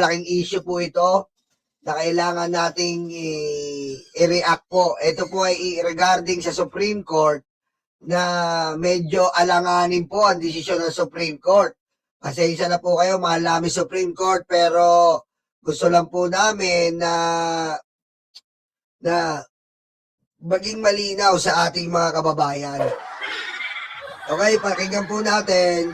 Malaking issue po ito na kailangan nating i-react po. Ito po ay regarding sa Supreme Court na medyo alanganin po ang desisyon ng Supreme Court. Pasensya na po kayo, mahal namin Supreme Court, pero gusto lang po namin na maging malinaw sa ating mga kababayan. Okay, pakinggan po natin.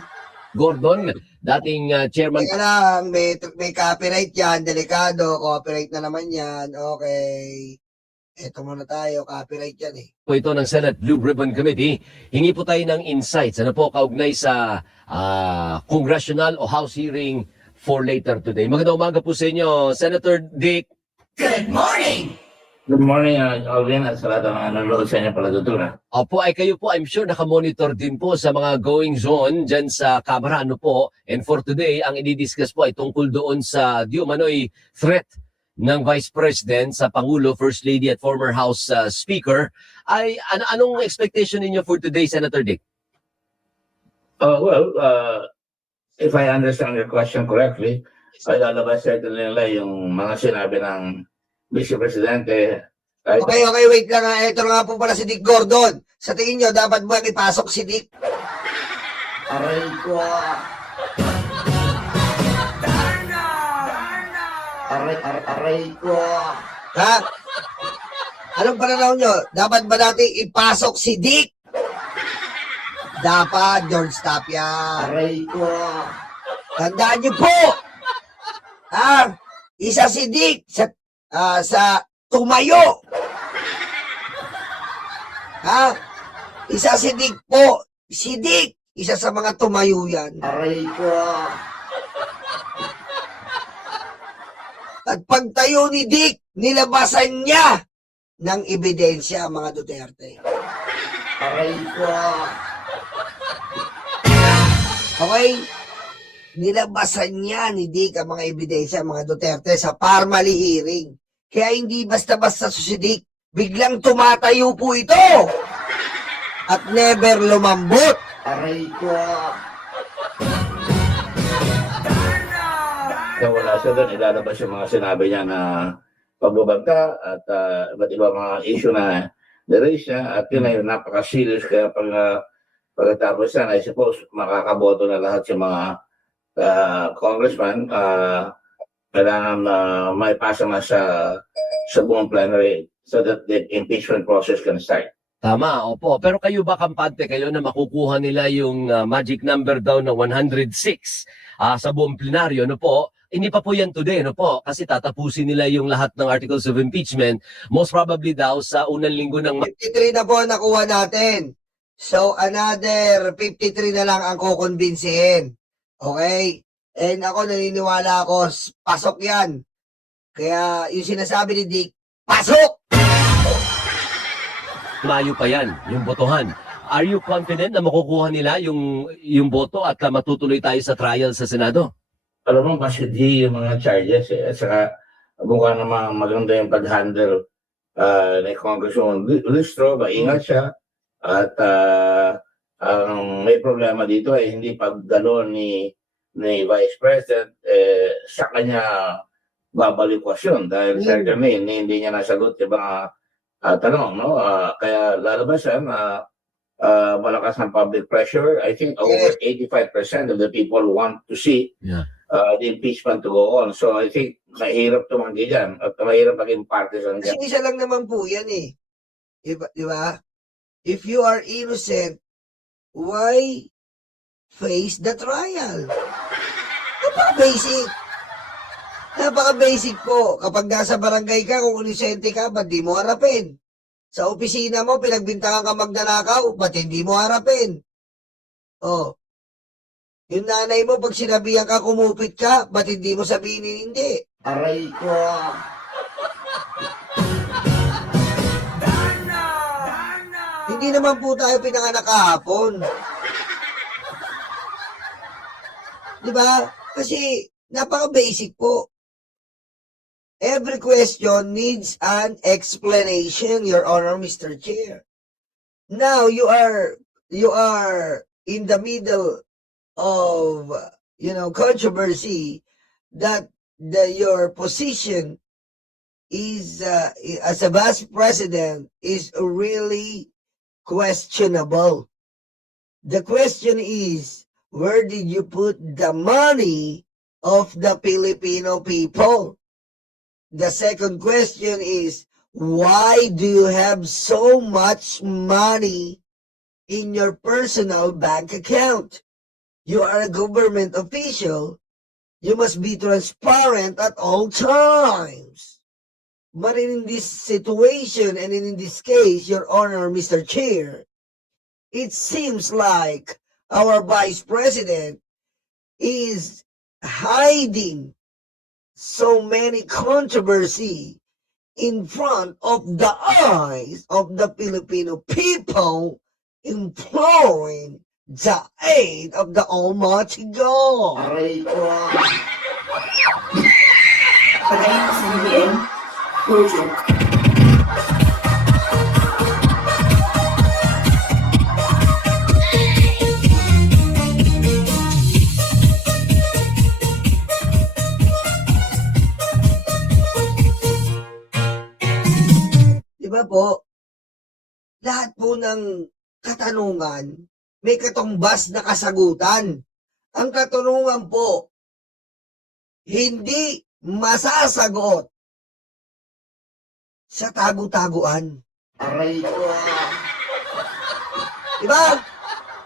Gordon, dating chairman. Teka lang, may copyright yan, delikado, copyright na naman yan. Okay. Eto muna tayo, copyright yan eh. Po ito ng Senate Blue Ribbon Committee. Hingi po tayo ng insights. Ano po kaugnay sa congressional o House hearing for later today. Magandang umaga po sa inyo, Senator Dick. Good morning! Good morning, Alvin, at sa lahat ng nanonood sa inyo pala tutura. Opo, ay kayo po, I'm sure nakamonitor din po sa mga goings on dyan sa Kamara, ano po. And for today, ang i-discuss po ay tungkol doon sa di umano'y threat ng Vice President sa Pangulo, First Lady at former House Speaker. Ay anong expectation ninyo for today, Senator Dick? If I understand your question correctly, ay lalabas certainly nila yung mga sinabi ng Vice Presidente. Okay, wait lang nga. Ito nga po pala si Dick Gordon. Sa tingin nyo, dapat ba ipasok si Dick? Aray ko. Aray ko. Ha? Anong pananaw nyo? Dapat ba natin ipasok si Dick? Dapat, George Tapia. Aray ko. Tandaan nyo po. Ha? Isa si Dick sa tumayo. Ha? Isa si Dick po. Si Dick, isa sa mga tumayo yan. Aray ko. At pagtayo ni Dick, nilabasan niya ng ebidensya mga Duterte. Aray ko. Okay? Nilabasan niya ni Dick ang mga ebidensya mga Duterte sa formally hearing. Kaya hindi basta-basta si Dick, biglang tumatayo po ito. At never lumambot. Aray ko. Kaya wala siya doon, ilalabas yung mga sinabi niya na pagbabagta at iba't iba mga issue na na-raise niya. At yun ay napaka-serious. Kaya pagkatapos yan, I suppose makakaboto na lahat yung mga congressman. Kailangan may pasa na sa buong plenary so that the impeachment process can start. Tama, opo. Pero kayo ba, kampante, kayo na makukuha nila yung magic number daw na 106 sa buong plenaryo, no po? Hindi pa po yan today, no po? Kasi tatapusin nila yung lahat ng articles of impeachment, most probably daw sa unang linggo ng 53 na po nakuha natin. So, another 53 na lang ang kukonbinsihin. Okay? And ako, naniniwala ako, pasok yan. Kaya, yung sinasabi ni Dick, pasok! Mayo pa yan, yung botohan. Are you confident na makukuha nila yung boto at matutuloy tayo sa trial sa Senado? Alam mo, mas hindi yung mga charges at saka mukha namang maganda yung pag-handle ni Congresswoman Lustro, maingat siya at ang may problema dito ay hindi pagdalo ni Vice President sa kanya babalikwasyon dahil certainly hindi niya nasagot yung mga tanong, no? Kaya lalabas yan, malakas ng public pressure. I think over 85% of the people want to see the impeachment to go on. So I think mahirap tumanggi dyan at mahirap maging partisan dyan. Kasi isa lang naman po yan eh. Di ba? If you are innocent, why face the trial? Napaka-basic. Napaka-basic po. Kapag nasa barangay ka, kung inosente ka, ba't di mo harapin? Sa opisina mo, pinagbintangan ka magnanakaw, ba't hindi mo harapin? Oh. Yung nanay mo, pag sinabihan ka, kumupit ka, ba't hindi mo sabihin hindi? Aray ko. Hindi naman po tayo pinanganak kahapon. Diba? Kasi, napaka-basic po. Every question needs an explanation, Your Honor, Mr. Chair. Now, you are in the middle of, controversy that your position is as a vice president is really questionable. The question is, where did you put the money of the Filipino people? The second question is, why do you have so much money in your personal bank account? You are a government official. You must be transparent at all times. But in this situation and in this case, Your Honor, Mr. Chair, it seems like our Vice President is hiding so many controversy in front of the eyes of the Filipino people, imploring the aid of the Almighty God. Aray ko. Pagayon sa BBM, no joke. Di ba po? Lahat po ng katanungan may katumbas na kasagutan. Ang katanungan po, hindi masasagot sa tagu-taguan. Aray ko. Diba?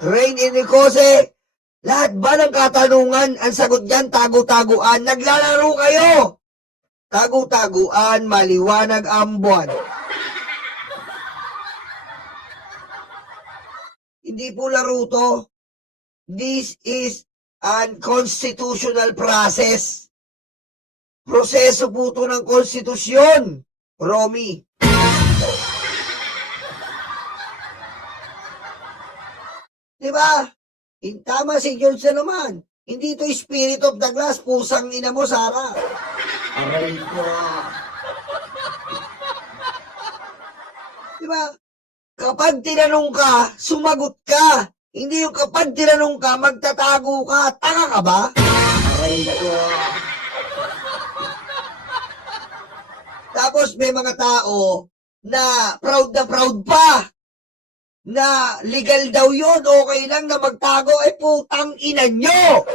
Rain in Nicose, lahat ba ng katanungan, ang sagot dyan, tagu-taguan, naglalaro kayo. Tagu-taguan, maliwanag ang buwan. Hindi po laro to. This is an constitutional process. Proseso po to ng konstitusyon, Romy. Diba? Tama si George na naman. Hindi to spirit of the glass, pusang ina mo, Sara. Aray ko. Diba? Kapag tinanong ka, sumagot ka. Hindi yung kapag tinanong ka, magtatago ka. Tanga ka ba? Aray ko. Tapos may mga tao na proud pa na legal daw yun, okay lang na magtago, ay putang ina nyo!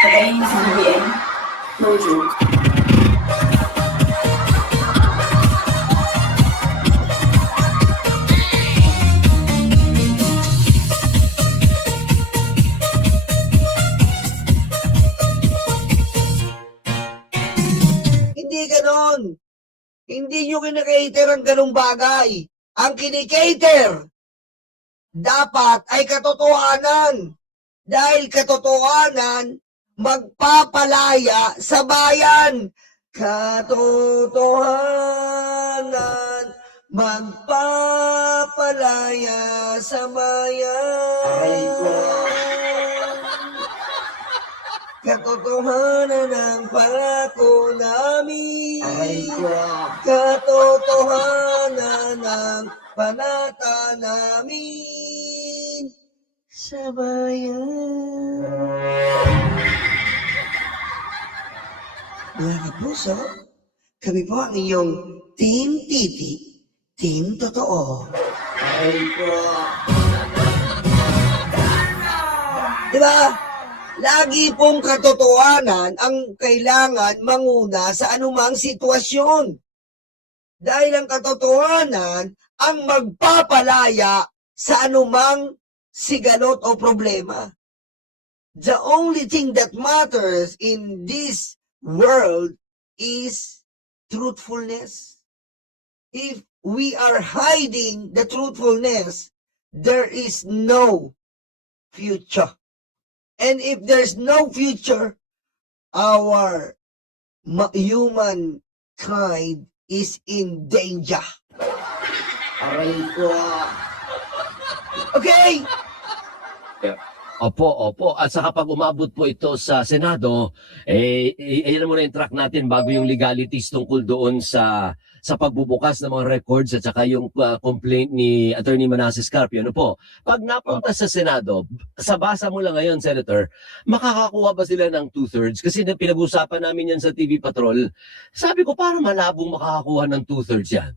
Pagayon sa BBM, no joke. Hindi ganon. Hindi nyo kinakater ang ganong bagay. Ang kinikater dapat ay katotohanan. Dahil katotohanan, magpapalaya sa bayan. Katotohanan, magpapalaya sa bayan. Aray ko. Katotohanan ang pangako namin. Aray ko. Katotohanan ang panata namin sa bayan. Mga kapuso, kami po ang inyong Team Titi, Team Totoo. Aray ko. Diba? Lagi pong katotohanan ang kailangan manguna sa anumang sitwasyon. Dahil ang katotohanan ang magpapalaya sa anumang sigalot o problema. The only thing that matters in this world is truthfulness. If we are hiding the truthfulness, there is no future. And if there's no future, our humankind is in danger. Aray ko. Okay? Opo. At saka pag umabot po ito sa Senado, ayan muna yung track natin bago yung legalities tungkol doon sa sa pagbubukas ng mga records at saka yung complaint ni Attorney Manasseh Carpio. Ano po? Pag napunta sa Senado, sa basa mo lang ngayon, Senator, makakakuha ba sila ng 2/3? Kasi pinag-usapan namin yan sa TV Patrol. Sabi ko, parang malabong makakakuha ng 2/3 yan.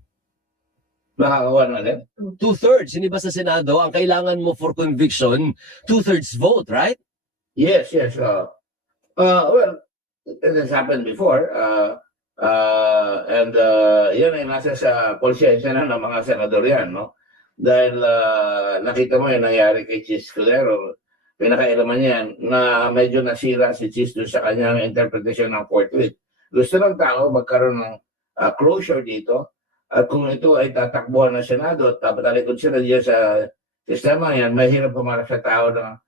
Nakakawan ulit. 2/3, hindi ba sa Senado, ang kailangan mo for conviction, 2/3 vote, right? Yes, yes. Well, it has happened before. Yan ay nasa sa konsensya na ng mga senador yan, no? Dahil nakita mo yung nangyari kay Chis Escudero, pinakailaman yan na medyo nasira si Chis doon sa kanyang interpretation ng fourth week. Gusto ng tao magkaroon ng closure dito. At kung ito ay tatakbuhan ng Senado at talikod sila diyan sa sistema yan, mahirap pumarap sa tao na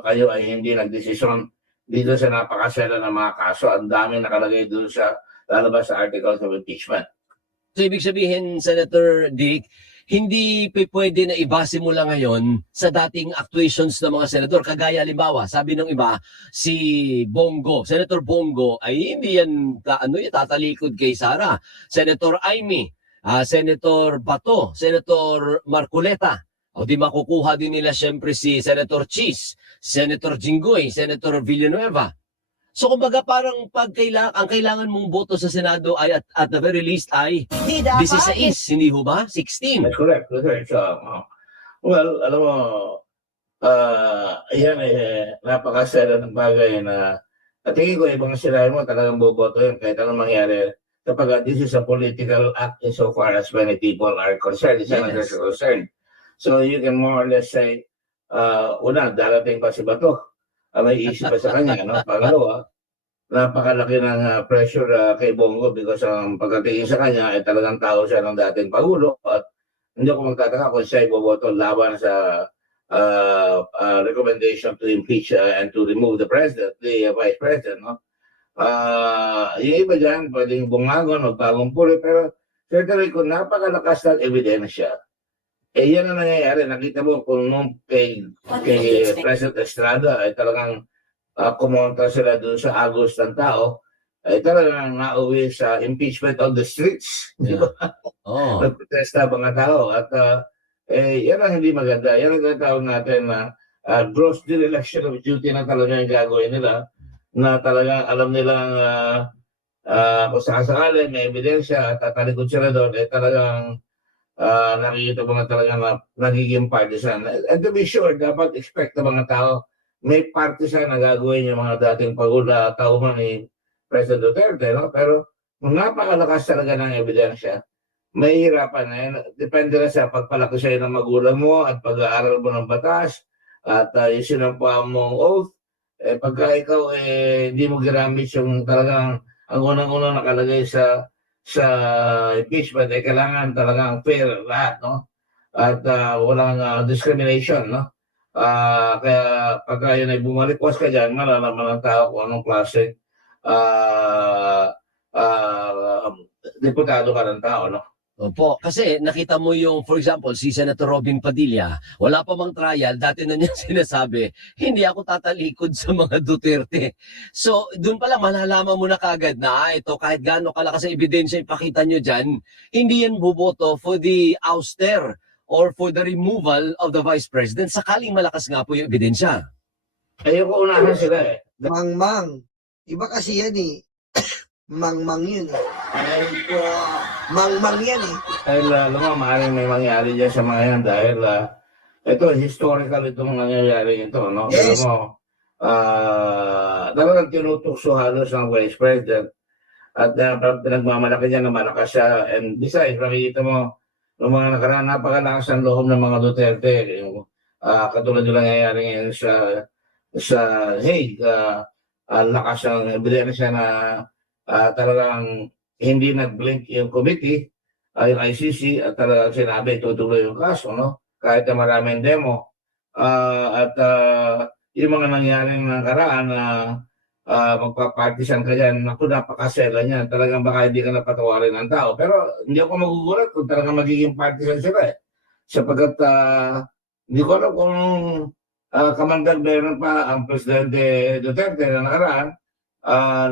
kayo ay hindi nagdesisyon dito sa napakasela ng mga kaso. Ang dami nakalagay doon sa lalabas sa articles of impeachment. So, ibig sabihin, Senator Dick, hindi pwede na ibase mo lang ngayon sa dating actuations ng mga senador. Kagaya, halimbawa, sabi ng iba, si Bongo, Senator Bongo, ay hindi yan, tatalikod kay Sara. Senator Amy, Senator Bato, Senator Marcoleta. O di makukuha din nila siyempre si Senator Chis, Senator Jinggoy, Senator Villanueva. So kumbaga parang ang kailangan mong boto sa Senado ay at the very least ay 16, hindi ho ba? 16. That's correct. That's right. So, well, alam mo, yan ay napakasela ng bagay na at tingin ko ibang sila mo talagang boboto yun kahit anong mangyari. Kapag this is a political act insofar as many people are concerned, the senators are concerned. So you can more or less say, una, darating pa si Bato. May isip pa sa kanya. No? Pangalawa, napakalaki ng pressure kay Bongo because ang pagkatingin sa kanya ay talagang tao siya ng dating Pangulo at hindi ako magtataka kung siya iboboto laban sa recommendation to impeach and to remove the president, the vice president. No? Yung iba dyan, pwedeng bungagon, magbagong puli, pero certainly kung napakalakas ng ebidensya, yan ang nangyayari. Nakita mo kung nung kay President Estrada ay talagang kumontra sila doon sa agos ng tao, ay talagang nauwi sa impeachment on the streets. Yeah. Di ba? Oh. Nagprotesta mga tao. At yan ang hindi maganda. Yan ang tawag natin na gross dereliction of duty na talaga yung gagawin nila. Na talagang alam nilang kung sakasakali may ebidensya at tatalikod sila doon, ay talagang nakikita mga talaga na nagiging partisan. And to be sure, dapat expect ng mga tao, may partisan na gagawin yung mga dating tauhan ni President Duterte. No? Pero kung napakalakas talaga ng ebidensya, may hirapan na yun. Depende na sa pagpalaki sa'yo ng magulang mo at pag-aaral mo ng batas at yung sinampa mong oath. Pagka ikaw hindi mo ginamit yung talagang ang unang-unang nakalagay sa impeachment ay kailangan talagang fair lahat, no? At walang discrimination, no? Kaya pagka yun ay bumalikwas ka dyan, malalaman ng tao kung anong klase deputado ka ng tao, no? Opo, kasi nakita mo yung, for example, si Senator Robin Padilla, wala pa mang trial, dati na niya sinasabi, hindi ako tatalikod sa mga Duterte. So, doon pala malalaman mo na kagad na, ito kahit gaano kalakas ang ebidensya ipakita nyo dyan, hindi yan buboto for the ouster or for the removal of the Vice President, sakaling malakas nga po yung ebidensya. Ayoko unahan sila eh. Mangmang. Iba kasi yan eh. Mangmang yun eh. Mangmang yan eh. Dahil alam mo, maaaring may mangyari dyan sa mga yan dahil ito, historical itong nangyayari ito, no? Yes. Alam mo, talagang tinutukso halos ng Vice President at pinagmamalaki niya na malakas siya. And besides, makikita mo, noong mga nakaraan, napakalakas ang loob ng mga Duterte. Katulad yung nangyayari ngayon sa Hague, lakas ang ebidensya na talagang hindi nag-blink yung committee, yung ICC, at talagang sinabi tutuloy yung kaso, no? Kahit na maraming demo. Yung mga nangyaring nakaraan na magpapartisan ka dyan, naku, napakasela niya. Talagang baka hindi ka napatawarin ng tao. Pero hindi ako magugulat kung talagang magiging partisan sila eh. Sapagkat hindi ko alam kung kamandag meron pa ang Presidente Duterte na nakaraan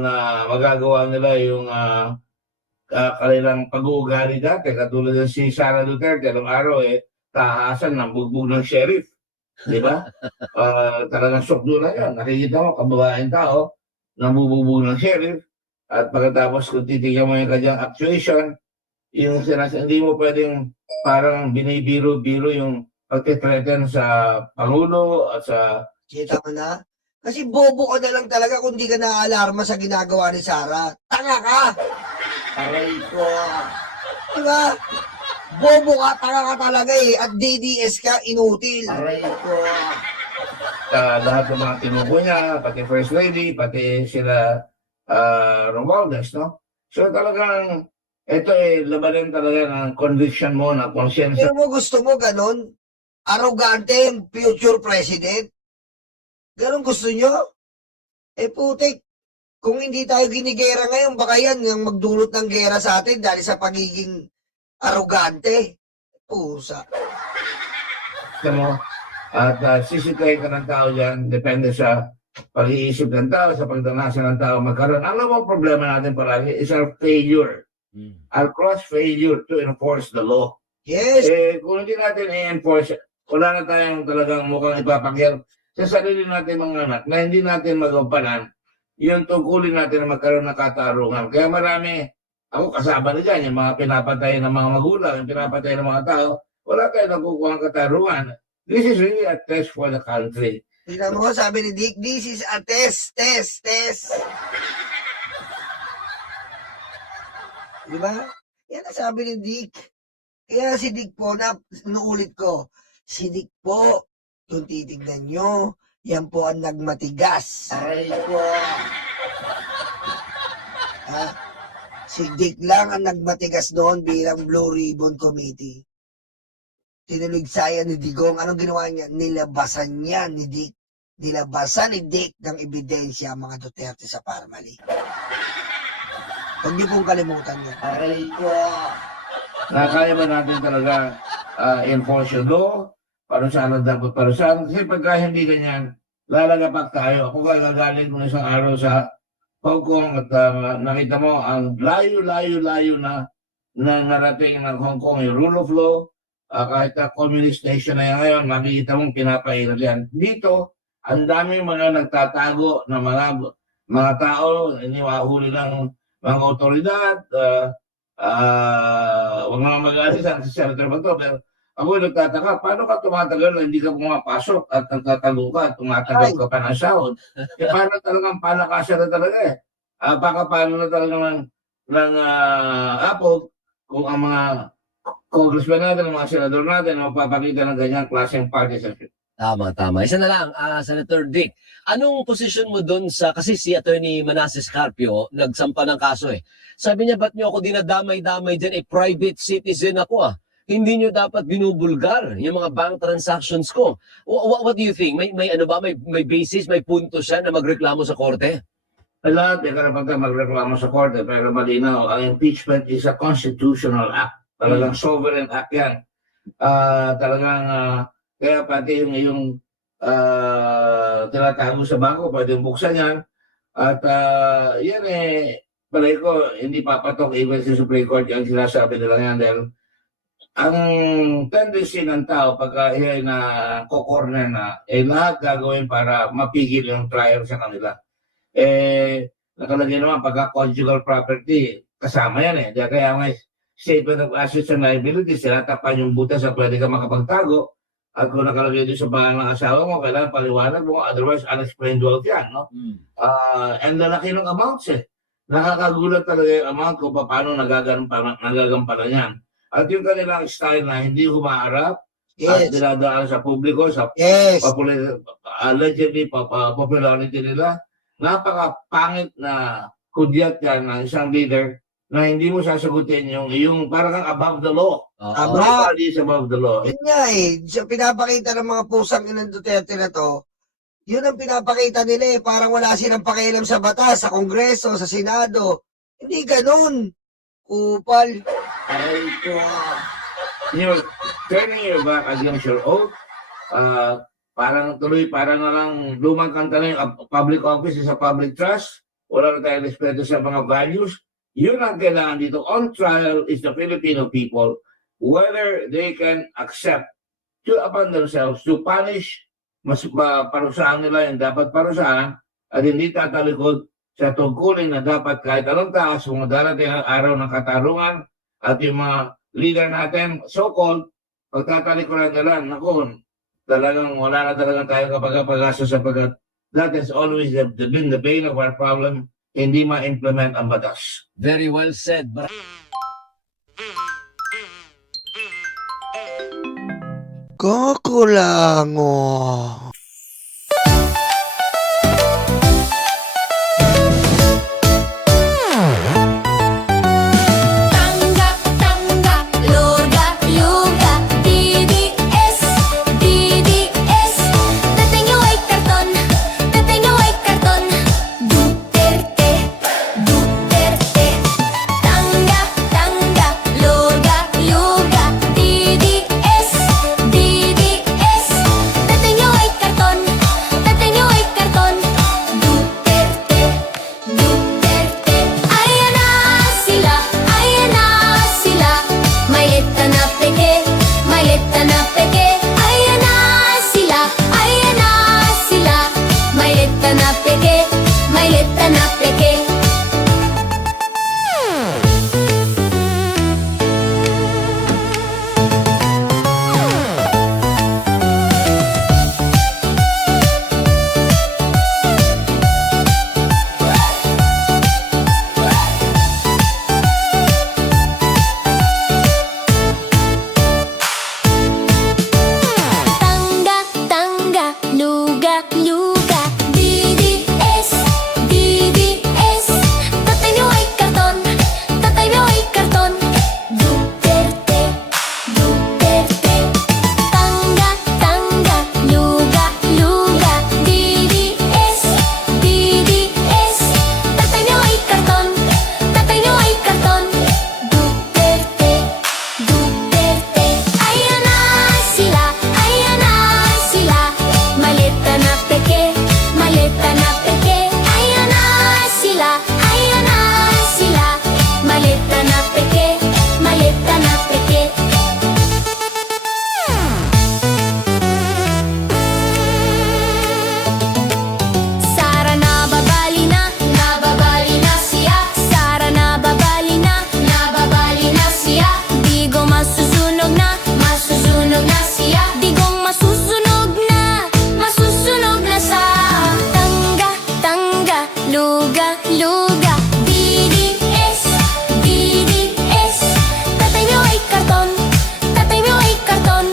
na magagawa nila yung kanilang pag-uugali dati, katulad ng si Sara Duterte, anong araw taasan ng bugbog ng sheriff. Di ba? Talagang sukdo na yan. Nakikita mo, kababaeng tao, nabubugbog ng sheriff, at pagkatapos kung titigyan mo yung kanyang actuation, yung hindi mo pwedeng parang binibiro-biro yung pagtitreten sa Pangulo at sa... Kita mo na? Kasi bobo ka na lang talaga kung di ka naaalarma sa ginagawa ni Sara. Tanga ka! Aray ko. Diba? Bobo ka, tanga ka talaga eh. At DDS ka, inutil. Aray ko. Lahat ng mga tinubo niya, pati First Lady, pati sila Romualdez, no? So talagang, ito labanan talaga ng conviction mo, na konsensya. Pero mo gusto mo ganon? Arrogante yung future president? Ganon gusto nyo? Putik. Kung hindi tayo ginigera ngayon, baka yan yung magdulot ng gera sa atin dahil sa pagiging arrogante. Pusa. Mo, at sisitayin ka ng tao dyan, depende sa pag-iisip ng tao, sa pagdanasan ng tao magkaroon. Ang namang problema natin palagi is our failure. Our cross failure to enforce the law. Yes. Kung hindi natin i-enforce, wala na tayong talagang mukhang ipapakyan sa sarili natin mga anak na hindi natin magampanan yung tungkulin natin na magkaroon ng katarungan. Kaya marami, ako kasama na dyan, yung mga pinapatay ng mga magulang, yung pinapatay ng mga tao, wala tayong nakukuha ng katarungan. This is really a test for the country. Tingnan mo, sabi ni Dick, this is a test. Diba? Yan ang sabi ni Dick. Kaya si Dick po, nuulit ko, si Dick po, kung titignan nyo, yan po ang nagmatigas. Aray ko. Si Dick lang ang nagmatigas doon bilang Blue Ribbon Committee. Tinuligsayan ni Digong. Anong ginawa niya? Nilabasan niya ni Dick. Nilabasan ni Dick ng ebidensya ang mga Duterte sa Parmali. Huwag niyo pong kalimutan yan. Aray ko. Kaya ba natin talaga enforce yung law? Para saan ang dapat para saan? Kasi pagka hindi ganyan, lalagapak tayo. Ako gagaling kung isang araw sa Hong Kong at nakita mo ang layo na narating ng Hong Kong yung rule of law, kahit na communist nation na yan ngayon, makikita mong pinapairal yan. Dito, ang daming mga nagtatago na mga tao, iniwahuli ng mga otoridad, huwag mga mag-aalisan si Senator Bato, pero ako nagtataka, paano ka tumatagal na hindi ka pumapasok at nagtatanong ka at tumatagal ka pa ng sahod? Paano talagang palakasan na talaga paano na talaga ng Apple kung ang mga congressman natin, ang mga senador natin, magpapakita ng ganyang klaseng partisanship. Tama. Isa na lang, Senator Dick. Anong posisyon mo doon kasi si Attorney Manasseh Carpio nagsampa ng kaso Sabi niya, ba't niyo ako dinadamay-damay dyan? Private citizen ako Hindi niyo dapat binubulgar yung mga bank transactions ko. What do you think? May ano ba? May basis, may punto siya na magreklamo sa korte? Lahat may karapatan magreklamo sa korte, pero malinaw, ang impeachment is a constitutional act. Talagang sovereign act yan. Talagang, kaya pati yung tinatago sa bangko, pwedeng buksan yan. At yan palay ko, hindi papatok even sa Supreme Court ang sinasabi nila yan dahil ang tendency ng tao pagka yan na kokorner na, lahat gagawin para mapigil yung trial sa kanila. Nakalagay naman pagka conjugal property, kasama yan Kaya nga, statement of assets and liabilities, sinatapan yung butas na pwede ka makapagtago. At kung nakalagay doon sa bahay ng asawa mo, kailangan paliwanag mo, otherwise unexplained wealth yan, no? And lalaki ng amounts Nakakagulat talaga yung amount kung paano nagagampanan yan. At yung kanilang style na hindi humaharap, at dinadaan sa publiko, sa allegedly popularity nila, napakapangit na kudyat yan ng isang leader na hindi mo sasagutin yung parang kang above the law. Everybody is above the law. Yun nga so, pinapakita ng mga pusang inang Duterte na to, yun ang pinapakita nila parang wala silang pakialam sa batas, sa Kongreso, sa Senado. Hindi ganun. Kupal. Aray ko. You're turning your back against your oath. Parang na lang lumang kanta na yung public office is a public trust. Wala na tayong respeto sa mga values. Yun ang kailangan dito. On trial is the Filipino people, whether they can accept to upon themselves to punish, parusahan nila yung dapat parusahan at hindi tatalikod sa tungkulin na dapat kahit anong taas kung darating ang araw ng katarungan at yung mga leader natin, so-called, pagtatalikuran nila, naku, talagang wala na talagang tayo kapag-pag-asa sapagkat that has always been the bane of our problem, hindi ma-implement ang batas. Very well said. Kakulango. Tanggap, tanggap, luga, luga, DDS, DDS. Dating nyo ay karton, dating nyo ay karton. Duterte, Duterte. Tanggap, tanggap, luga, luga, DDS, DDS. Dating nyo ay karton, dating nyo ay karton. Duterte, Duterte. Ayan na sila, ayan na sila. Mailita na peke, mailita na peke. Ayan na sila, ayan na sila. Mailita na peke, mailita na peke. Tangga, tangga, luga, luga, DDS, DDS. Tatay niyo ay karton, tatay niyo ay karton. Duterte, Duterte. Tangga, tangga, luga, luga, DDS, DDS. Tatay niyo ay karton, tatay niyo ay karton. Duterte, Duterte. Ayan na sila, ayan na sila. Malita na peke, malita na peke. Ayan na sila, ayan na sila. Malita na peke, malita na peke. Sara nababali na siya. Sara nababali na siya. Digong masusunog na siya. Digong masusunog na sa. Tangga, tangga, luga, luga, DDS, DDS. Tatay niyo ay karton, tatay niyo ay karton.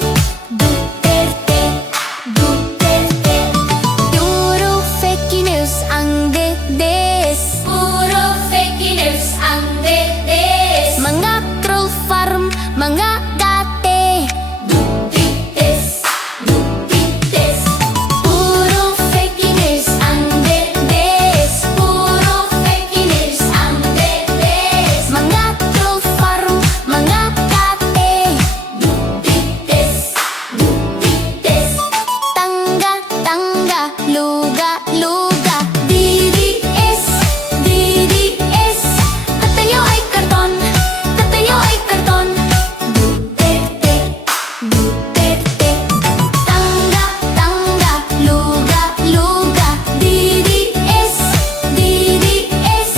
Duterte, Duterte. Puro fake news ang dedes. Puro fake news ang dedes. Mga troll farm, mga date. Dupites, dupites. Puro fake news ang dedes. Puro fake news ang dedes. Mga troll farm, mga date. Dupites, dupites. Tangga, tangga, luga, luga, DDS, DDS. Tatay niyo ay karton, tatay niyo ay karton. Duterte, Duterte. Tangga, tangga, luga, luga, DDS, DDS.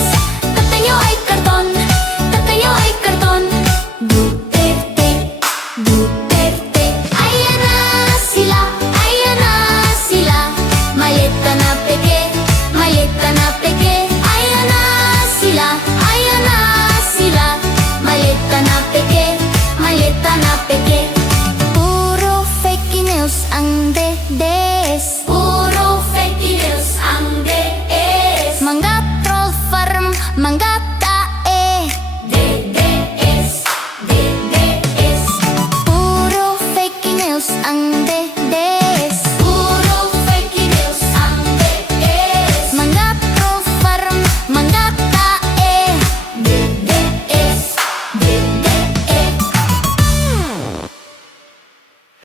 Tatay niyo ay karton, tatay niyo ay karton. Duterte, Duterte. Ayan na sila, ayan na sila. Malita na peke, malita na peke. Ayan na sila, ayan na sila. Malita na peke, malita na peke. Puro fake news ang dede.